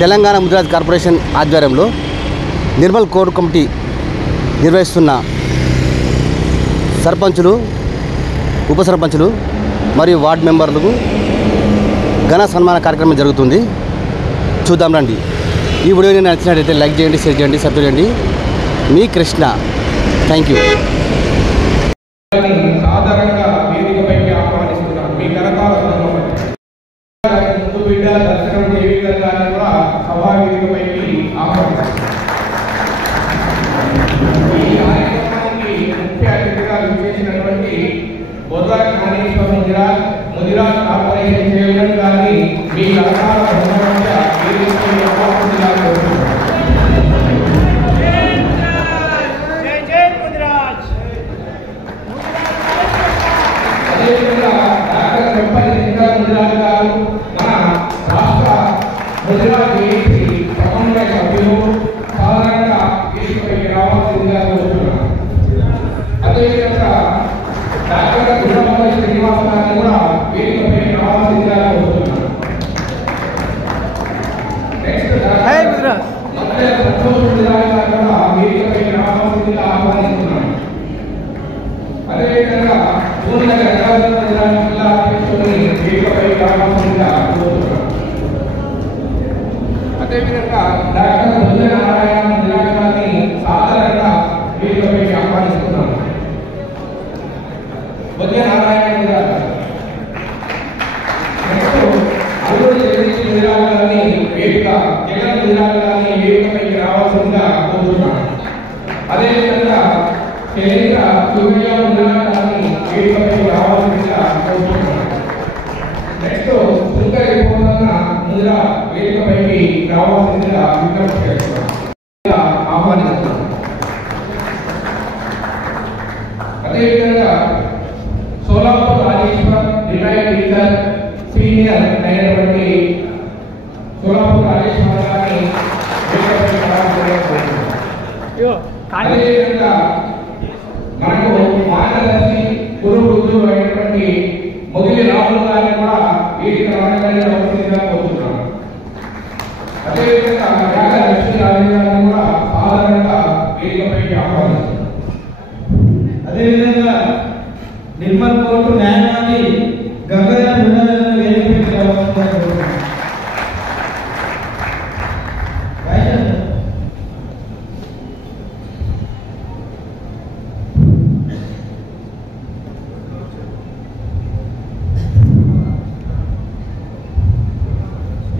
Telangana Mudiraj corporation ఆధ్వర్యంలో Nirmal core committee నిర్వహిస్తున్న సర్పంచులు, ఉప సర్పంచులు మరియు వార్డు మెంబర్లకు ఘన సన్మాన కార్యక్రమం జరుగుతుంది. చూద్దాం రండి. ఈ వీడియోని నచ్చినట్లయితే లైక్ చేయండి, షేర్ చేయండి, సబ్స్క్రైబ్ చేయండి. మీ కృష్ణ. Thank you. సాధారణంగా వేదికపైకి ఆహ్వానిస్తున్నాను. మీ కరతాల ముందు బిడ్డ దర్శనం దేవిగా గారిని కూడా సభా వేదికపైకి ఆహ్వానిస్తున్నాను. ఈ కార్యక్రమానికి ముఖ్య అతిథిగా విచ్చేసినటువంటి బొర్రా జ్ఞానేశ్వర ముదిరాజ్ కార్పొరేషన్ చైర్మన్ గారిని మీ కరతాల వేదికపై ఆహ్వానిస్తున్నారు. అదేవిధంగా డాక్టర్ వెంపల్లి ముదిరాజ్ గారు మన రాష్ట్ర ముదిరాజ్ ఏసీ సమన్వయ సభ్యులు సాధారణంగా వేదికపైకి రావాల్సిందిగా కోరుతున్నాను. అదేవిధంగా డాక్టర్ గుండమల్లి శ్రీనివాస్ గారిని కూడా వేదికపైకి రావాల్సిందిగా కోరుతున్నాను. నెక్స్ట్ సంతోష్ ముదిరాజ్ గారు కూడా వేదికపైకి రావాల్సిందిగా ఆహ్వానిస్తున్నాను. అదేవిధంగా అదేవిధంగా డాక్టర్ సత్యనారాయణ ముదిరాజ్ గారిని సాధారణంగా వేదికపైకి ఆహ్వానిస్తున్నాను. సత్యనారాయణ ముదిరాజ్ నెక్స్ట్ అల్లూరి జగదీష్ ముదిరాజ్ గారిని జగన్ ముదిరాజ్ గారిని వేదికపైకి రావాల్సిందిగా కోరుతున్నాను. అదేవిధంగా కేంద్ర సూర్య ముదిరాజ్ గారిని వేదికపైకి రావాల్సిందిగా కోరుతున్నాను. నెక్స్ట్ సుంకరి పోతన్న ముదిరా వేదికపైకి రావాల్సిందిగా విజ్ఞప్తి చేస్తున్నాను, ఆహ్వానిస్తున్నాను. అదేవిధంగా Solapur Rajeshwar retired teacher senior అయినటువంటి సోలాపూర్ రాజేశ్వర్ గారిని వేదికపైకి రావాల్సిందిగా కోరుతున్నాను. అదేవిధంగా మనకు మార్గదర్శి గురు బుద్ధుడు అయినటువంటి మొగిలి రాహుల్ గారిని కూడా వేదిక రావాల్సిందిగా కోరుతున్నాను. అదేవిధంగా యాగ లక్ష్మీ రాజేంద్ర గారిని కూడా సాధారణంగా వేదికపైకి ఆహ్వానిస్తున్నాను. అదేవిధంగా నిర్మల్ కోర్టు న్యాయవాది గంగయ్య వేదికపైకి రావాల్సిందిగా కోరుతున్నాను.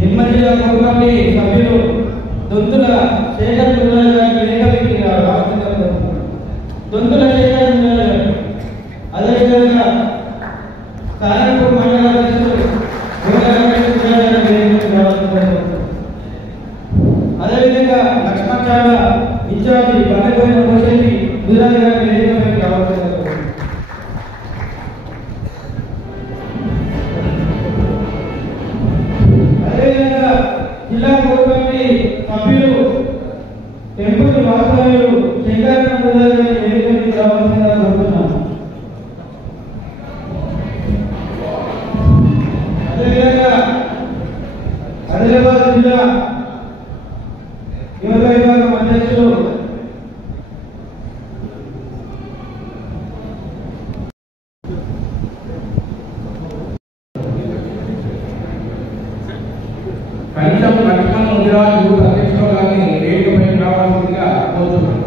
నిర్మల్ కోర్టు సభ్యులు దొంతుల శేఖర్ ముదిరాజ్ గారి వేదికపైకి రావాల్సిందిగా కోరుతున్నాను. దొంతుల శేఖర్ ముదిరాజ్ గారు. అదేవిధంగా సారంపూర్ మండల అధ్యక్షులు ముదిరాజ్ గారి వేదికపైకి రావాల్సిందిగా కోరుతున్నాను. అదేవిధంగా లక్ష్మణ్ చాడ ఇన్ఛార్జి బండపోయిన మోషెల్లి ముదిరాజ్ గారి వేదికపైకి రావాల్సిందిగా కోరుతున్నాను. అదేవిధంగా జిల్లా కోర్ కమిటీ సభ్యులు టెంపుల్ వాస్తవ్యులు శంకరన్న ముదిరాజ్ గారి వేదికపైకి రావాల్సిందిగా కోరుతున్నాను. అదేవిధంగా ఆదిలాబాద్ జిల్లా యువత విభాగం అధ్యక్షులు కంచం లక్ష్మణ్ ముదిరాజ్ యూత్ అధ్యక్షులు గారిని వేదికపైకి రావాల్సిందిగా కోరుతున్నాను.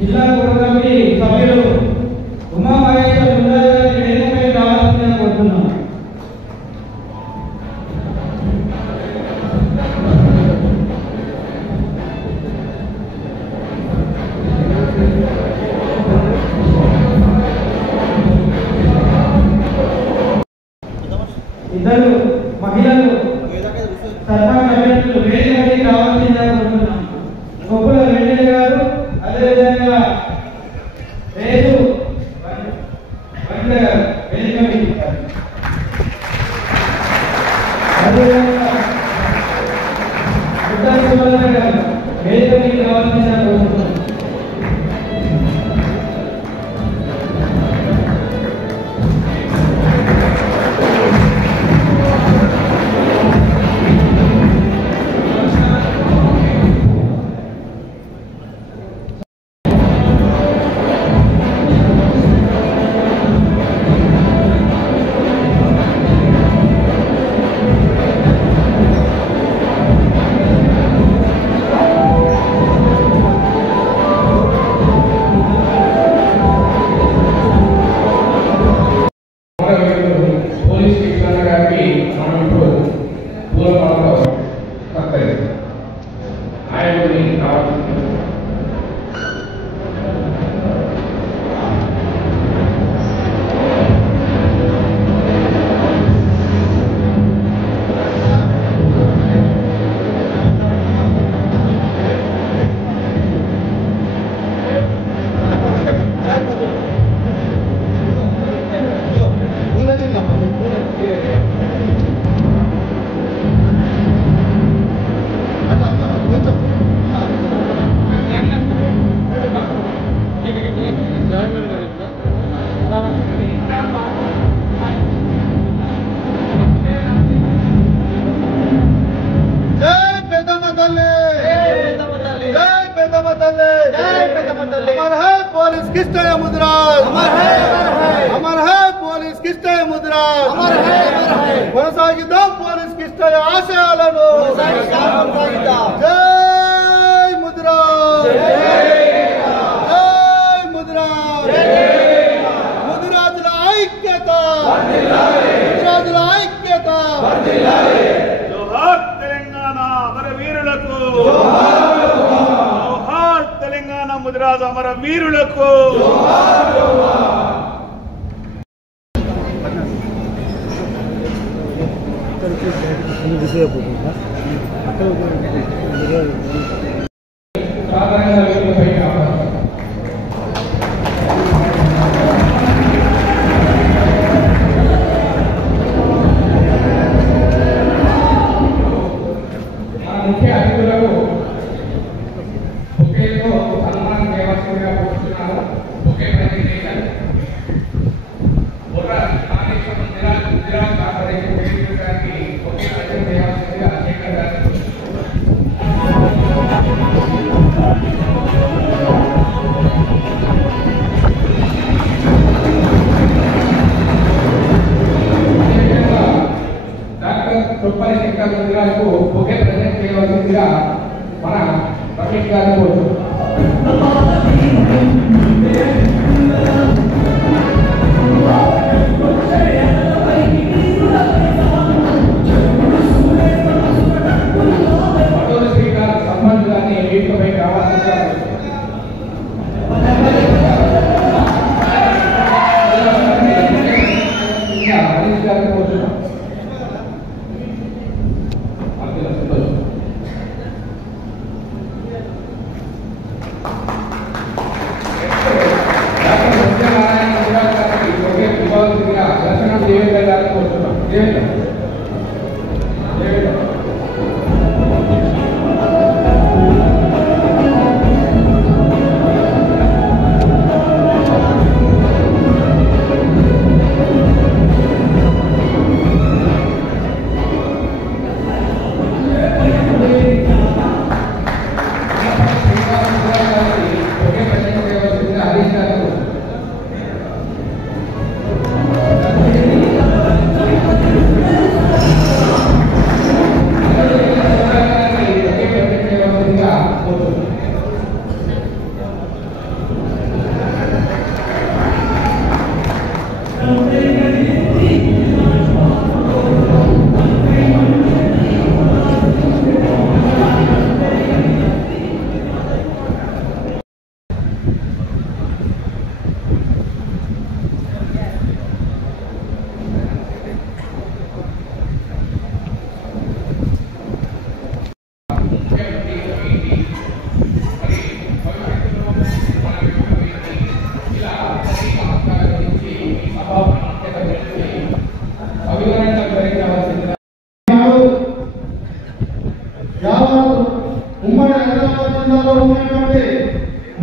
జిల్లా కోర్ కమిటీ సభ్యులు ఉమా మహేశ్వర్ ముదిరాజ్ గారి వేదికపైకి రావాల్సిందిగా కోరుతున్నాను. ఇద్దరు మహిళలు సర్పంచ్ అభ్యర్థులు వేదికపైకి రావాల్సిందిగా కోరుతున్నాను. గొప్పల వెంకయ్య గారు, అదేవిధంగా రేసు వేదికపైకి, అదేవిధంగా గారు వేదికపైకి రావాల్సిందిగా కోరుతున్నాను. पुलिस कृष्णय मुद्राज अमर है पुलिस कृष्णय मुद्राज కొనసాగిద్దాం పోలీస్ కిష్టయ ఆశయాలను జై ముద్రాజ్ జై ముద్రాజ్ ముద్రాజుల ఐక్యత ముద్రాజుల ఐక్యత జోహార్ తెలంగాణ అమర వీరులకు జోహార్ తెలంగాణ ముదిరాజు అమర వీరులకు సాధారణంగా వీటిపై కావాలి. మన ముఖ్య అతిథులకు బొకేతో సన్మానం చేయవలసిందిగా కోరుతున్నాను. బొకే ప్రజెంటేషన్ బొర్రా కాళేశ్వరం జిల్లా కార్పొరేషన్ గారికి బొకే ప్రజెంట్ చేయవలసిందిగా శేఖర్ గారికి డాక్టర్ తుప్పరి శంకర్ గారికి బొకే ప్రజెంట్ చేయవలసిందిగా మన రమేష్ గారిని కోరుతున్నాం. పటోలు శ్రీకాంత్ సంబంధ్ గారిని వేదికపై రావాల్సిందిగా హరీష్ గారిని కోరుతున్నాం. డాక్టర్ సత్యనారాయణ గారికి ఒకే ఇవ్వాల్సిందిగా దర్శనం దేవేంద్ర గారిని కోరుతున్నాం. దేవేంద్ర ఒకే ప్రశ్న చేయవలసిందిగా హరీష్ గారు ఒకే ప్రశ్న చేయవలసిందిగా కోరుతున్నాం. ఉమ్మడి హైదరాబాద్ జిల్లాలో ఉన్నటువంటి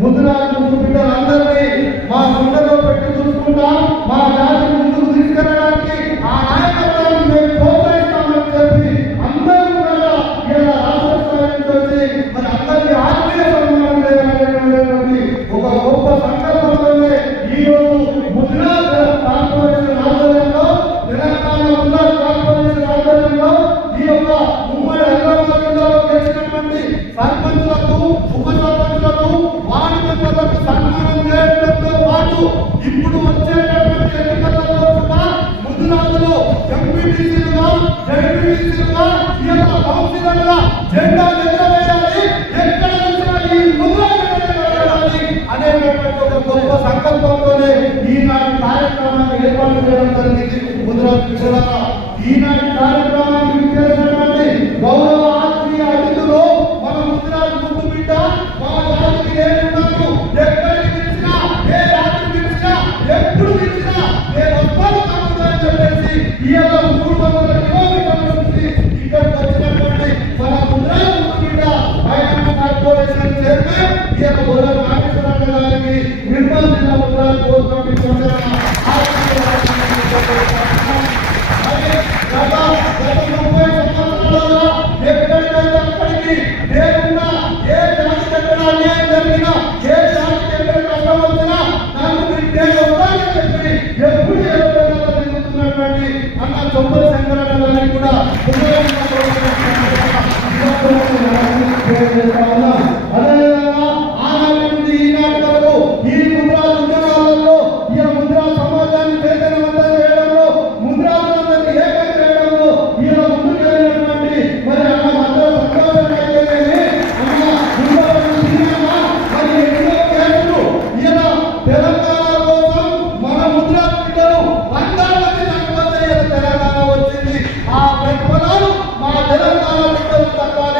ముద్రాజు బిడ్డలందరినీ మా గుండెలో పెట్టి చూసుకుంటాం. మా జాతి ముందుకు తీసుకెళ్ళడానికి ఆ నాయకత్వాన్ని మేము ప్రోత్సహిస్తామని చెప్పి అందరూ కూడా ఇలా రాష్ట్ర స్థాయి నుంచి వచ్చి మరి అందరినీ ఆత్మీయ సన్మానం చేయాలనేటువంటి ఒక గొప్ప సంకల్పంతోనే ఈ రోజు ముద్రాజ్ కార్పొరేషన్ ఆధ్వర్యంలో తెలంగాణ ముద్రాజ్ కార్పొరేషన్ ఆధ్వర్యంలో ఈ యొక్క ఉమ్మడి హైదరాబాద్ జిల్లాలో చేసినటువంటి సర్పంచులకు ఉప సర్పంచులకు వార్డు మెంబర్లకు సన్మానం చేయడంతో పాటు ఇప్పుడు వచ్చేటటువంటి ఎన్నికలలో కూడా ముద్రాజులు ఎంపీటీసీలుగా జెడ్పీటీసీలుగా ఈ యొక్క కౌన్సిలర్గా జెండా ఎగరవేయాలి, ఎక్కడ చూసినా ఈ ముద్రాజు అనేటటువంటి ఒక గొప్ప సంకల్పంతోనే ఈనాటి కార్యక్రమాన్ని ఏర్పాటు చేయడం జరిగింది. ముద్రాజు బిడ్డలారా, ఈనాటి కార్యక్రమానికి విచ్చేసినటువంటి గౌరవ ఆత్మీయ అతిథులు మన ముద్రాజు ముద్దు బిడ్డ మా జాతికి ఏమున్నారు, ఎక్కడికి పిలిచినా ఏ రాత్రి పిలిచినా ఎప్పుడు పిలిచినా నేను వస్తాను అని చెప్పేసి ఇవాళ 300 కిలోమీటర్ల నుంచి ఇక్కడికి వచ్చినటువంటి మన ముద్రాజు ముద్దు బిడ్డ ఐఎంఏ కార్పొరేషన్ చైర్మన్ ఇవాళ బోధన నాగేశ్వరరావు గారికి నిర్మల్ జిల్లా ముద్రాజు కోరుకోండి గత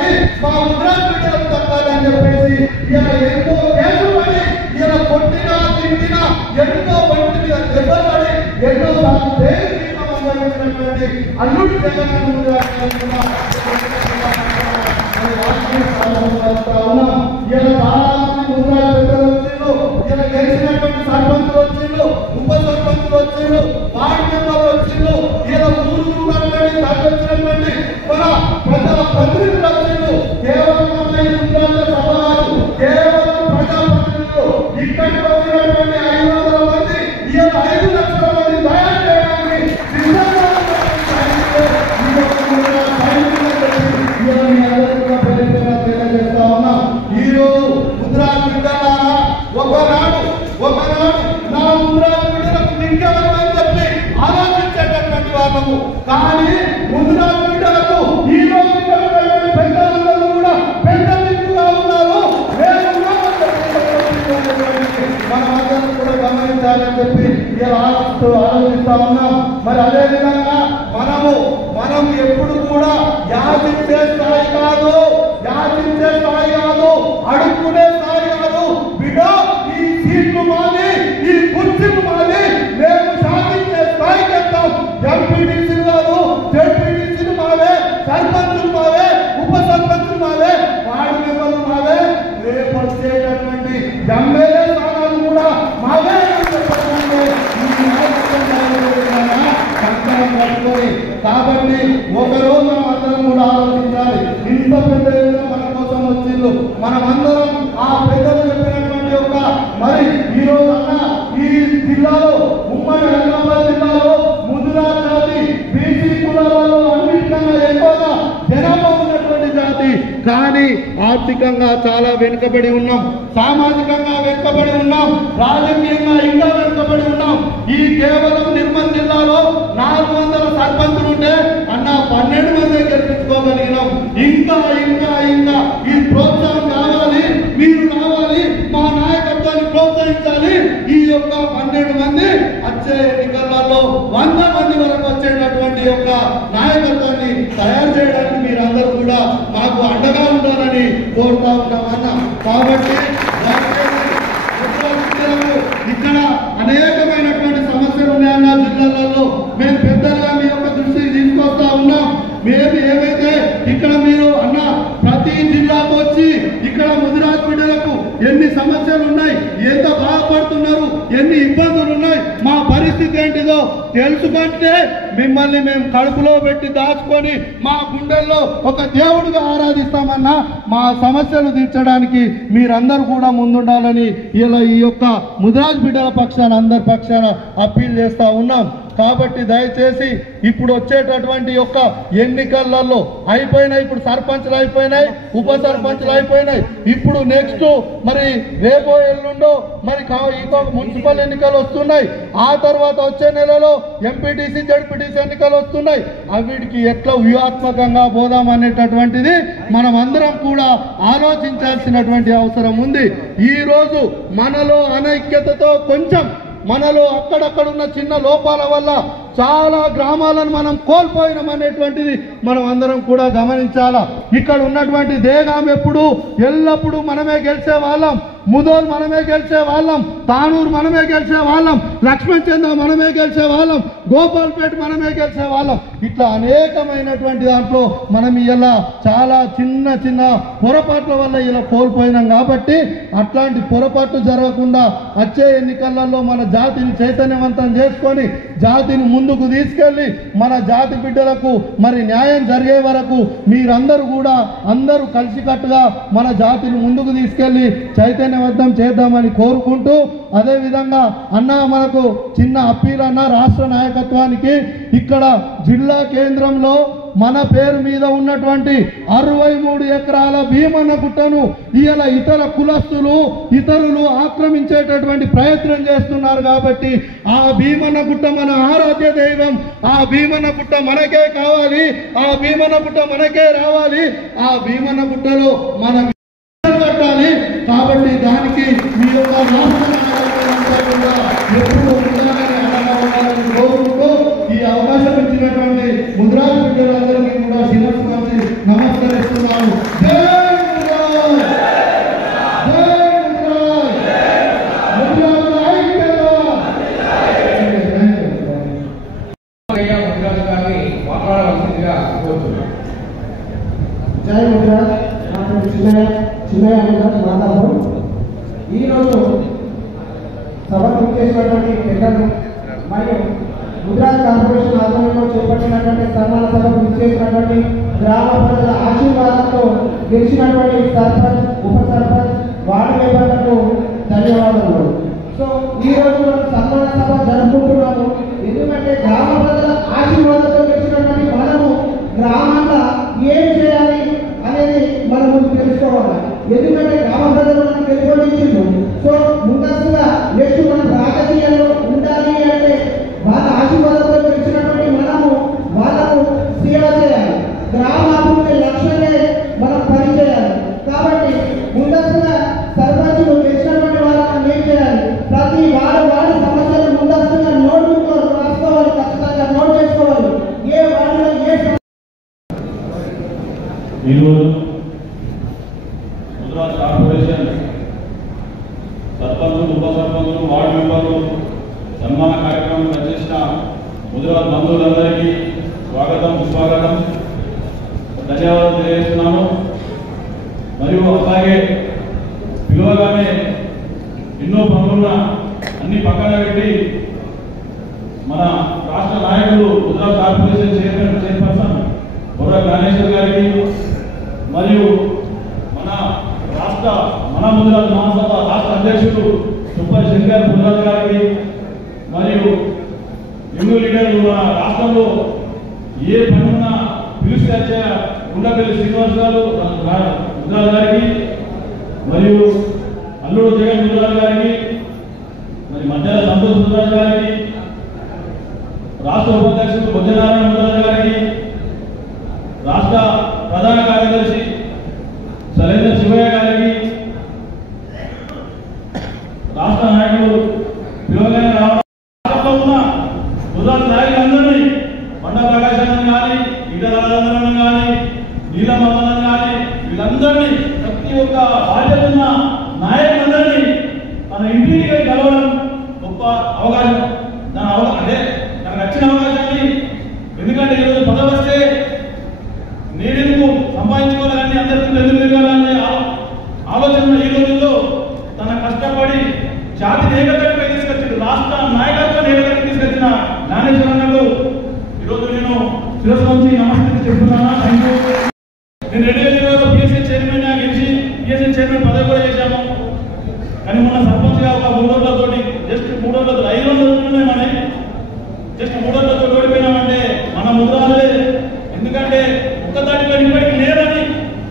దక్కాలి, మా ముద్రాజ్ బిడ్డలకు దక్కాలని చెప్పేసి ఇలా ఎంతో వేసుకొని ఇలా కొట్టినా తిట్టినా ఎంతో ఒంటి మీద దెబ్బపడి ఎన్నో సార్లు జైలున్నటువంటి అల్లుడి జగన్ గెలిచినటువంటి సర్పంచులు వచ్చిండ్రు, ఉప సర్పంచులు వచ్చిండ్రు, వార్డు మెంబర్లు వచ్చిండ్రు, ఇలా ఊరు తరలించినటువంటి మన ప్రజల ప్రతినిధులు వచ్చిండ్రు. కేవలం సభలు, కేవలం ప్రజాప్రతినిధులు ఇక్కడికి వచ్చినటువంటి 500 మంది ఇలా 5 లక్షల మంది తయారు చేయడానికి తెలియజేస్తా ఉన్నాం. ఈరోజు ముద్రాజ్ బిడ్డలారా ఒకనాడు నా ముద్రాజ్ బిడ్డలకు నింకెవరని చెప్పి ఆలోచించేటటువంటి వాళ్ళము. కానీ ముద్రాజ్ బిడ్డలకు ఈ రోజు పెద్దలందరూ కూడా పెద్ద దిక్కుగా ఉన్నారు. మనమందరం కూడా గమనించాలని చెప్పి ఇలా ఆలోచిస్తా ఉన్నాం. మరి అదే విధంగా మనం ఎప్పుడు కూడా యాచించే స్థాయి కాదు, అడుక్కునే స్థాయి కాదు. బిడ్డ ఈ సీట్లు మాది, ఈ కుర్చీలు మాది, మేము సాధించే స్థాయికి వెళ్తాం. ఎంపీటీసీలు కాదు, జెడ్పీటీసీలు మావే, సర్పంచులు మావే, ఉప సర్పంచులు మావే, వార్డు మెంబర్లు మావే, రేపు వచ్చేటటువంటి ఎమ్మెల్యే స్థానాలు కూడా మావే. కాబట్టి ఒకరోజు మనం అందరం కూడా ఆలోచించాలి. ఇంత పెద్ద మన కోసం వచ్చిండు, మనమందరం ఆ పెద్దలు చెప్పినటువంటి ఒక మరి ఈరోజు ఈ జిల్లాలో, ఉమ్మడి హైదరాబాద్ జిల్లాలో ముదిరాజ్ జాతి బీసీ కులాలలో అన్నిటికన్నా ఎక్కువగా జనాభా ఉన్నటువంటి జాతి. కానీ ఆర్థికంగా చాలా వెనుకబడి ఉన్నాం, సామాజికంగా వెనుకబడి ఉన్నాం, రాజకీయంగా ఇంకా వెనుకబడి ఉన్నాం. ఈ కేవలం నిర్మల్ జిల్లాలో 400 సర్పంచులు ఉంటే 12 మంది గెలిపించుకోగలిగినాం. ఇంకా ఈ ప్రోత్సాహం కావాలి, మీరు రావాలి, మా నాయకత్వాన్ని ప్రోత్సహించాలి. ఈ యొక్క 12 మంది వచ్చే ఎన్నికలలో 100 మంది వరకు వచ్చేటటువంటి యొక్క నాయకత్వాన్ని తయారు చేయడానికి మీరందరూ కూడా మాకు అండగా ఉండాలని కోరుతా ఉన్నామన్నా. కాబట్టి ఇక్కడ అనేకమైనటువంటి సమస్యలు ఉన్నాయన్న జిల్లాలలో మేము పెద్దలుగా మీ యొక్క దృష్టికి తీసుకొస్తా ఉన్నాం. మేము ఏమైతే ఇక్కడ మీరు అన్న ప్రతి జిల్లాకు వచ్చి ఇక్కడ ముదిరాజ్ బిడ్డలకు ఎన్ని సమస్యలు ఉన్నాయి, ఎంత బాధపడుతున్నారు, ఎన్ని ఇబ్బందులు ఉన్నాయి, మా పరిస్థితి ఏంటిదో తెలుసుకుంటే మిమ్మల్ని మేము కడుపులో పెట్టి దాచుకొని మా గుండెల్లో ఒక దేవుడిగా ఆరాధిస్తామన్నా. మా సమస్యలు తీర్చడానికి మీరందరూ కూడా ముందుండాలని ఇలా ఈ యొక్క ముదిరాజ్ బిడ్డల పక్షాన అందరి పక్షాన అప్పీల్ చేస్తా ఉన్నాం. కాబట్టి దయచేసి ఇప్పుడు వచ్చేటటువంటి యొక్క ఎన్నికలలో అయిపోయినాయి, ఇప్పుడు సర్పంచ్లు అయిపోయినాయి, ఉప సర్పంచ్లు అయిపోయినాయి. ఇప్పుడు నెక్స్ట్ మరి రేపో ఎల్లుండో మరి మున్సిపల్ ఎన్నికలు వస్తున్నాయి. ఆ తర్వాత వచ్చే నెలలో ఎంపీటీసీ జడ్పీటీసీ ఎన్నికలు వస్తున్నాయి. అవిటికి ఎట్లా వ్యూహాత్మకంగా పోదాం అనేటటువంటిది మనం అందరం కూడా ఆలోచించాల్సినటువంటి అవసరం ఉంది. ఈ రోజు మనలో అనైక్యతతో మనలో అక్కడక్కడ ఉన్న చిన్న లోపాల వల్ల చాలా గ్రామాలను మనం కోల్పోయినాం అనేటువంటిది మనం అందరం కూడా గమనించాలా. ఇక్కడ ఉన్నటువంటి దేగాం ఎల్లప్పుడూ మనమే గెలిచే వాళ్ళం, ముదోల్ మనమే గెలిచే వాళ్ళం, తానూరు మనమే గెలిచే వాళ్ళం, లక్ష్మణ్ చంద్ర మనమే గెలిచే వాళ్ళం, గోపాల్పేట మనమే గెలిచే వాళ్ళం. ఇట్లా అనేకమైనటువంటి దాంట్లో మనం ఇలా చాలా చిన్న పొరపాట్ల వల్ల ఇలా కోల్పోయినాం. కాబట్టి అట్లాంటి పొరపాట్లు జరగకుండా వచ్చే ఎన్నికలలో మన జాతిని చైతన్యవంతం చేసుకొని జాతిని ముందుకు తీసుకెళ్లి మన జాతి బిడ్డలకు మరి న్యాయం జరిగే వరకు మీరందరూ కూడా అందరూ కలిసికట్టుగా మన జాతిని ముందుకు తీసుకెళ్లి చైతన్యవంతం చేద్దామని కోరుకుంటూ, అదేవిధంగా మనకు చిన్న అప్పీల్ రాష్ట్ర నాయకత్వానికి ఇక్కడ జిల్లా కేంద్రంలో మన పేరు మీద ఉన్నటువంటి 63 ఎకరాల భీమన్న గుట్టను ఇలా ఇతర కులస్తులు ఇతరులు ఆక్రమించేటటువంటి ప్రయత్నం చేస్తున్నారు. కాబట్టి ఆ భీమన్న గుట్ట మన ఆరాధ్య దైవం, ఆ భీమన్న గుట్ట మనకే కావాలి, ఆ భీమన్న గుట్ట మనకే రావాలి, ఆ భీమన్న గుట్టలో మన కట్టాలి. కాబట్టి దానికి మీ యొక్క ఎప్పుడు కోరుకుంటూ ఈ అవకాశం ఇచ్చినటువంటి ముదిరాజ్ బిడ్డలందరికీ కూడా శిరస్సు నమస్కరిస్తున్నాను. కోరుతున్నాను. జై ముద్రాజ్. నా పేరు చిన్నయ్య ముద్రాజ్ మాతాపురం. ఈరోజు సభకు చేసినటువంటి పెద్దలు మరియు ముద్రాజ్ కార్పొరేషన్ ఆధ్వర్యంలో చేపట్టినటువంటి సన్మాన సభకు ఇచ్చేసినటువంటి గ్రామ ప్రజల ఆశీర్వాదంతో గెలిచినటువంటి సర్పంచ్, ఉప సర్పంచ్, వార్డు మెంబర్లకు ధన్యవాదాలు. సో ఈ రోజు మనం సన్మాన సభ జరుపుకుంటున్నాము. ఎందుకంటే గ్రామ ప్రజల ఆశీర్వాదంతో గెలిచినటువంటి మనము గ్రామంలో ఏం చేయాలి అనేది మనము తెలుసుకోవాలి. ఎందుకంటే గ్రామ ప్రజలు మనం గెలుపొందించిండు. సో ముందస్తుగా నెక్స్ట్ మనం రాజకీయాల్లో ఉండాలి అంటే వాళ్ళ ఆశీర్వాదంతో గెలిచినటువంటి మనము వాళ్ళకు సేవ చేయాలి. గ్రామాభివృద్ధి లక్ష్యమే మనం పనిచేయాలి. కాబట్టి ముందస్తుగా సర్పంచులు గెలిచినటువంటి వాళ్ళని ఏం చేయాలి? ప్రతి వారి సమస్యలు ముందస్తుగా నోట్ రాసుకోవాలి, ఖచ్చితంగా నోట్ చేసుకోవాలి. ఏ వారిలో ఏ ఈరోజు ముద్రాజ్ కార్పొరేషన్ సర్పంచులు, ఉప సర్పంచులు, వార్డు మెంబర్లు సన్మాన కార్యక్రమం రచించిన ముద్రాజ్ బంధువులందరికీ స్వాగతం, సుస్వాగతం, ధన్యవాదాలు తెలియజేస్తున్నాను. మరియు అలాగే పిలువగానే ఎన్నో పనులున్న అన్ని పక్కన పెట్టి మన రాష్ట్ర నాయకులు ముద్రాజ్ కార్పొరేషన్ చైర్పర్సన్ బొర్రా జ్ఞానేశ్వర్ గారికి మరియు మన ముద్రాజ్ మహాసభ రాష్ట్ర అధ్యక్షుడు సూపర్ శంకర్ ముద్రాజ్ గారికి మరియు యంగ్ లీడర్లు మన రాష్ట్రంలో ఏ పనున్నా పిలిచి ఉండపల్లి శ్రీనివాస్ గారు ముద్రాజ్ గారికి మరియు అల్లుడు జగన్ ముద్రాజ్ గారికి మరి మధ్యాహ్న సంతోష్ ముద్రాజ్ గారికి రాష్ట్ర ఉపాధ్యక్షుడు బుద్ధనారాయణ ముద్రాజ్ గారికి రాష్ట్ర ప్రధాన కార్యదర్శి సరేంద్ర శివయ్య గారికి రాష్ట్ర నాయకులు పిలవగానే రాష్ట్రంలో ఉన్న ముద్రాజ్ నాయకులందరినీ బండా ప్రకాశాన్ని కానీ ఈటలందరూ కానీ నీలమల్లని కానీ వీళ్ళందరినీ ప్రతి ఒక్క బాధ్యత ఉన్న నాయకులందరినీ తన ఇంటికి కలవడం గొప్ప అవకాశం. అదే నాకు నచ్చిన అవకాశాన్ని. ఎందుకంటే ఈరోజు పదవి వస్తే నేనెందుకు సంపాదించుకోవాలని, అందరికీ ఎదురు తిరగాలనే ఆలోచన ఈ రోజుల్లో తన కష్టపడి జాతిని ఏకతట్టుగా తీసుకొచ్చింది, రాష్ట్ర నాయకత్వాన్ని ఏకతట్టుగా తీసుకొచ్చిన జ్ఞానేశ్వరన్నకు ఈరోజు నేను శిరస్సు నుంచి నమస్తే చెప్తున్నాను. నేను 2020లో పిఎస్సీ చైర్మన్ గెలిచి పిఎస్సీ చైర్మన్ పదవి కూడా చేశాము. కానీ మొన్న సర్పంచ్గా ఒక 3 రోజులతోటి జస్ట్ 3 రోజులతో 5 రోజులు మనకి జస్ట్ 3 రోజులతో ఓడిపోయినామంటే మన ముద్రాలే. ఎందుకంటే ఒక్కదాటిలో ఇప్పటికీ లేదని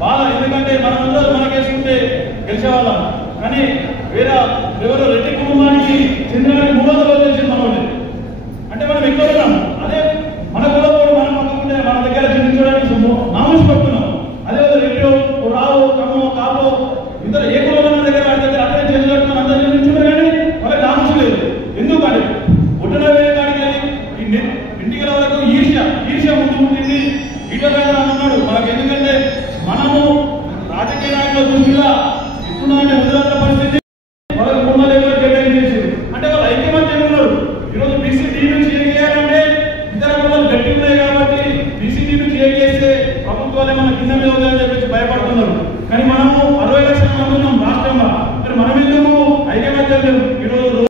బాధ. ఎందుకంటే మన ముద్రలు మనకేసుకుంటే గెలిచేవాళ్ళం. కానీ ఎవరో రెడ్డి కుటుంబానికి చెందిన 300 రోజులు తెలిసింది మనోళ్ళు. అంటే మనం ఎక్కువ ఉన్నాం. అదే మన కులపోడు మనం పక్కకుంటే మన దగ్గర చెందించడానికి నామూసి పడుతున్నాం. అదే రెడ్డి రావు కమ్మో కాపో ఇద్దరు ఏ కులం దగ్గర వాడి దగ్గర అట్లే చెందినట్టు మనం అందరూ చెందించున్నారు. కానీ వాళ్ళకి నామూసి లేదు. ఎందుకంటే పుట్టినవే కాడికి ఇంటికి వరకు ఈర్ష్య ముందు పుట్టింది. ఈటల అన్నాడు మనకు. ఎందుకంటే మనము రాజకీయ నాయకుల దృష్టిగా ఇస్తున్నామంటే ముద్రాల పరిస్థితి వాళ్ళకి 3 లెవెల్ కేటాయించేసారు. అంటే వాళ్ళు ఐక్యమత్యంగా ఉన్నారు. ఈరోజు బీసీడీ నుంచి ఏం చేయాలంటే ఇతర కులాలు గట్టి ఉన్నాయి కాబట్టి బీసీడీ నుంచి ఏం చేస్తే ప్రభుత్వాలే మన కింద మీద ఉందని చెప్పేసి భయపడుతున్నారు. కానీ మనము 60 లక్షల మంది ఉన్నాం రాష్ట్రంలో. మరి మనం ఎందుకు ఐక్యమత్యం లేదు? ఈరోజు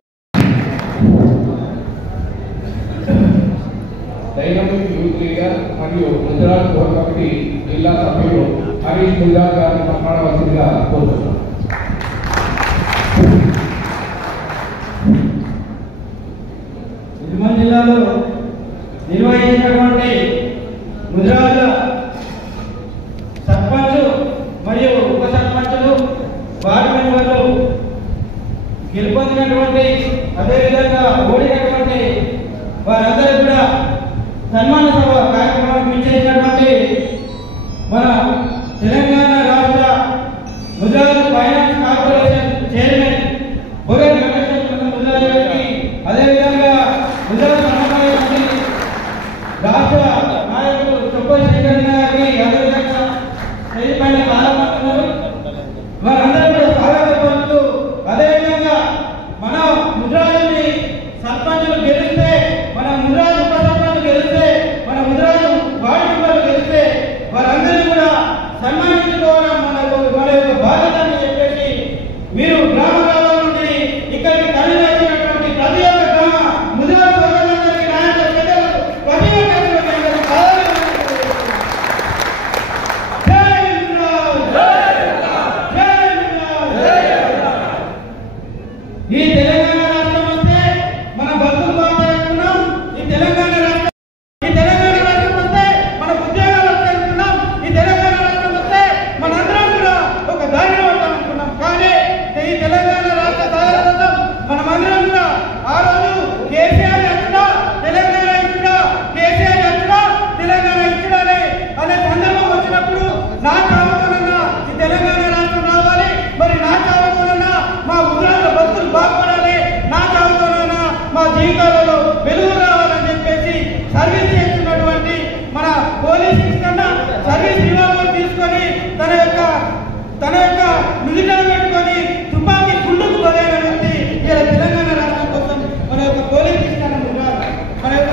డైనమిక్ యూత్ లీడర్ మరియు ముద్రాజ్ కోర్ కమిటీ జిల్లా సభ్యులు హరీష్ ముద్రాజ్ గారిని మాట్లాడవలసిందిగా కోరుతున్నాను. నిర్మల్ జిల్లాలో నిర్వహించినటువంటి ముద్రాజ్ సర్పంచ్ మరియు ఉప సర్పంచులు, వార్డు మెంబర్లు గెలుపొందినటువంటి అదేవిధంగా ఓడినటువంటి వారందరూ కూడా సన్మాన సభ కార్యక్రమానికి విచ్చేసినటువంటి మన తెలంగాణ రాష్ట్ర Mudiraj finance corporation chairman Borra Gnaneshwar Mudiraj గారికి, అదేవిధంగా ముద్రాజ్ సమన్వయ కమిటీ రాష్ట్ర నాయకులు సూపర్ శంకర్ గారికి, అదేవిధంగా స్టేజ్ పైన ప్రారంభిస్తున్నారు వారందరూ కూడా స్వాగతం పలుకుతూ, అదేవిధంగా మన ముద్రాజ్ని సర్పంచులు గెలిస్తే, మన ముద్రాజ్ ఉప సర్పంచ్ గెలిస్తే మన వారందరినీ కూడా సన్మానించుకోవడం మన యొక్క బాధ్యత అని చెప్పేసి మీరు గ్రామ గ్రామాల నుండి ఇక్కడికి తరలి వచ్చినటువంటి ప్రతి ఒక్క గ్రామ ముదిరాజు ప్రజలందరికీ నాయకుల పెద్దలకు ప్రతి ఈ తెలంగాణ రాష్ట్రం వస్తే మన బతుకులు బాగుంటున్నాం. ఈ తెలంగాణ రాష్ట్రం వస్తే మన ఉద్యోగాలు వస్తాయనుకున్నాం. ఈ తెలంగాణ రాష్ట్రం వస్తే మనందరం కూడా ఒక దారిలో ఉంటామనుకున్నాం. కానీ ఈ తెలంగాణ రాష్ట్ర సాధన కోసం మనమందరం కూడా ఆ రోజు కేసీఆర్ అచ్చుడా తెలంగాణ ఇచ్చుడా, కేసీఆర్ అచ్చుడా తెలంగాణ ఇచ్చుడానే అనే సందర్భం వచ్చినప్పుడు నా కావాలన్నా ఈ తెలంగాణ రాష్ట్రం రావాలి, మరి నా కావాలన్నా మా ముద్రాల బతుకులు బాగుపడాలి, నా కావాలన్నా మా జీవితాలలో వెలుగు రావాలని చెప్పేసి సర్వీస్ చేస్తున్నటువంటి మన పోలీస్ కన్నా సర్వీస్ రివాల్వర్ తీసుకొని తన యొక్క నుదిట